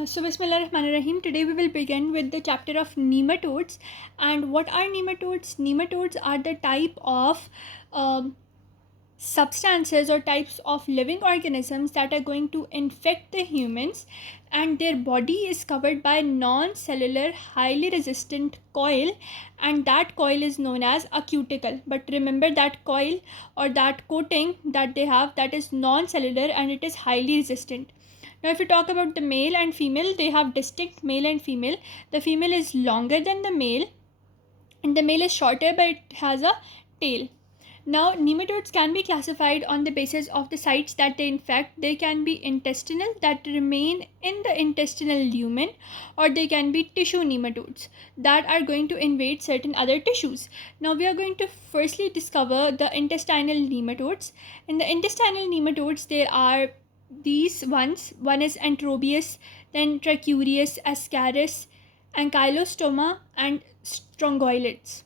Bismillahirrahmanirrahim. Today we will begin with the chapter of nematodes. And what are nematodes? Nematodes are the type of substances or types of living organisms that are going to infect the humans, and their body is covered by non-cellular highly resistant coil, and that coil is known as a cuticle. But remember, that coil or that coating that they have, that is non-cellular and it is highly resistant. Now, if we talk about the male and female, they have distinct male and female. The female is longer than the male, and the male is shorter but it has a tail. Now, nematodes can be classified on the basis of the sites that they infect. They can be intestinal, that remain in the intestinal lumen, or they can be tissue nematodes that are going to invade certain other tissues. Now, we are going to firstly discover the intestinal nematodes. In the intestinal nematodes, there are these ones. One is Entrobius, then Trichuris, Ascaris, Ankylostoma, and Strongyloids.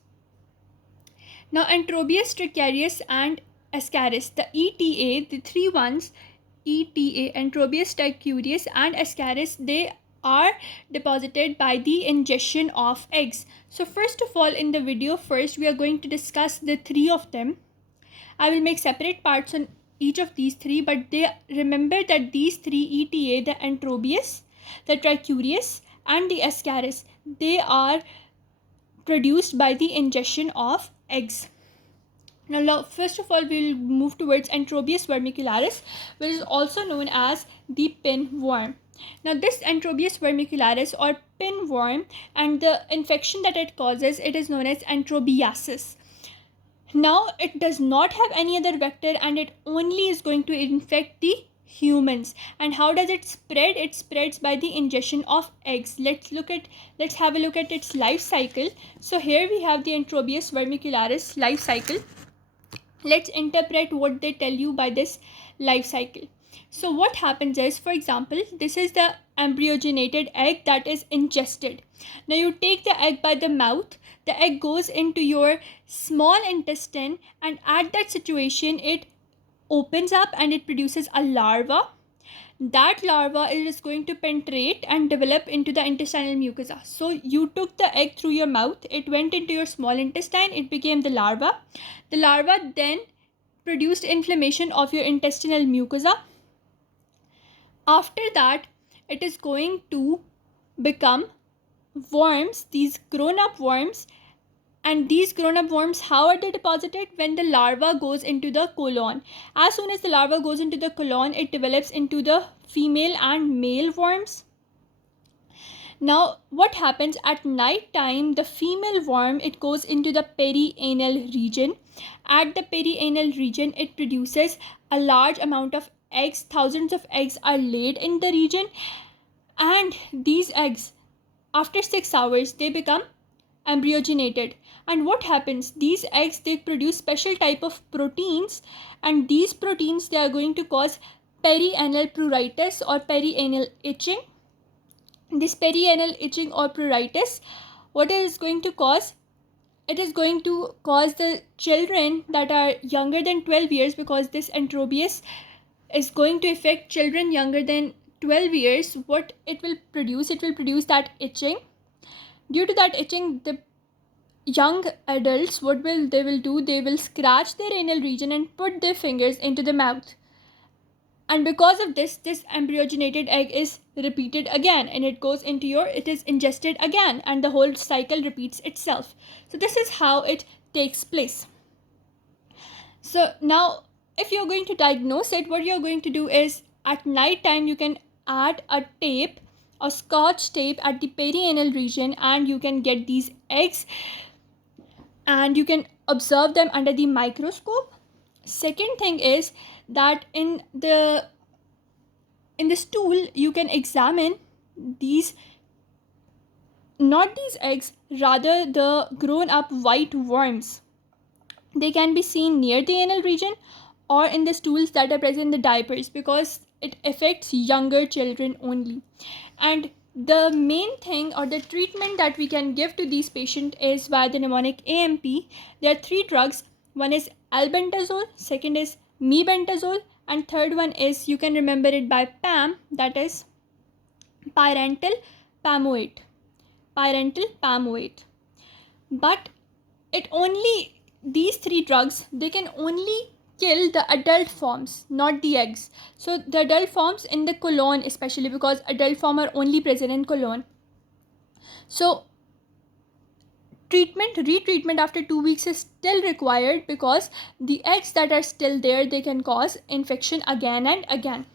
Now, Entrobius, Trichuris, and Ascaris, the ETA, the three ones, ETA, Entrobius, Trichuris, and Ascaris, they are deposited by the ingestion of eggs. So first of all, in the video, we are going to discuss the three of them. I will make separate parts on each of these three, but remember that these three, ETA, the Entrobius, the Trichuris, and the Ascaris, they are produced by the ingestion of eggs. Now, first of all, we'll move towards Entrobius vermicularis, which is also known as the pinworm. Now, this Entrobius vermicularis or pinworm, and the infection that it causes, it is known as entrobiasis. Now, it does not have any other vector, and it only is going to infect the humans. And how does it spread? It spreads by the ingestion of eggs. Let's have a look at its life cycle. So here we have the Entrobius vermicularis life cycle. Let's interpret what they tell you by this life cycle. So what happens is, for example, this is the embryogenated egg that is ingested. Now you take the egg by the mouth. The egg goes into your small intestine, and at that situation it opens up and it produces a larva. That larva is going to penetrate and develop into the intestinal mucosa. So you took the egg through your mouth, it went into your small intestine, it became the larva. The larva then produced inflammation of your intestinal mucosa. After that, it is going to become worms, these grown-up worms. And these grown-up worms, how are they deposited? When the larva goes into the colon. As soon as the larva goes into the colon, it develops into the female and male worms. Now, what happens at night time? The female worm, it goes into the perianal region. At the perianal region, it produces a large amount of eggs. Thousands of eggs are laid in the region. And these eggs, after 6 hours, they become embryogenated. And what happens? These eggs, they produce special type of proteins, and these proteins, they are going to cause perianal pruritus or perianal itching. This perianal itching or pruritus, what it is going to cause? It is going to cause the children that are younger than 12 years, because this Entrobius is going to affect children younger than 12 years. What it will produce? It will produce that itching. Due to that itching, the young adults, what will do? They will scratch their anal region and put their fingers into the mouth. And because of this embryogenated egg is repeated again, and it is ingested again, and the whole cycle repeats itself. So this is how it takes place. So now, if you're going to diagnose it, what you're going to do is, at night time, you can add a tape, a scotch tape at the perianal region, and you can get these eggs and you can observe them under the microscope. Second thing is that in the stool, you can examine not these eggs, rather the grown up white worms. They can be seen near the anal region or in the stools that are present in the diapers, because it affects younger children only. And the main thing or the treatment that we can give to these patients is via the mnemonic AMP. There are 3 drugs. One is albendazole, second is mebendazole, and third one is, you can remember it by PAM, that is parental pamoate. Parental pamoate. But it only, these three drugs, they can only kill the adult forms, not the eggs. So the adult forms in the colon, especially because adult form are only present in colon. So retreatment after 2 weeks is still required, because the eggs that are still there, they can cause infection again and again.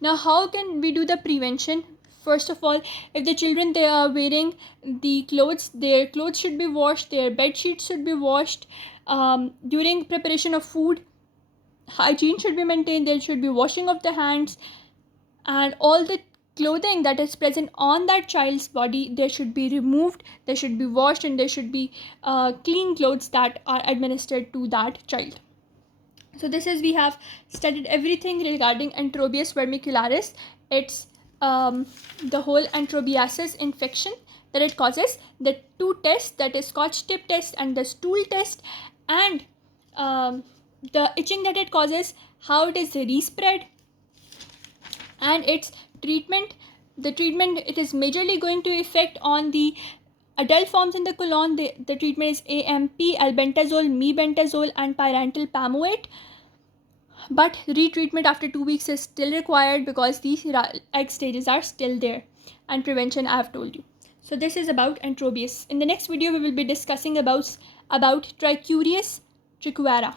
Now, how can we do the prevention? First of all, if the children, they are wearing the clothes, their clothes should be washed, their bed sheets should be washed. During preparation of food, hygiene should be maintained, there should be washing of the hands, and all the clothing that is present on that child's body, they should be removed, they should be washed, and there should be clean clothes that are administered to that child. So this is, we have studied everything regarding Entrobius vermicularis. It's the whole entrobiasis infection that it causes, the two tests, that is Scotch tip test and the stool test, and the itching that it causes, how it is respread, and its treatment. The treatment, it is majorly going to affect on the adult forms in the colon. The treatment is AMP, albendazole, mebendazole, and parental pamoate. But retreatment after 2 weeks is still required, because these egg stages are still there, and prevention I have told you. So this is about Entrobius. In the next video, we will be discussing about Trichuris trichuara.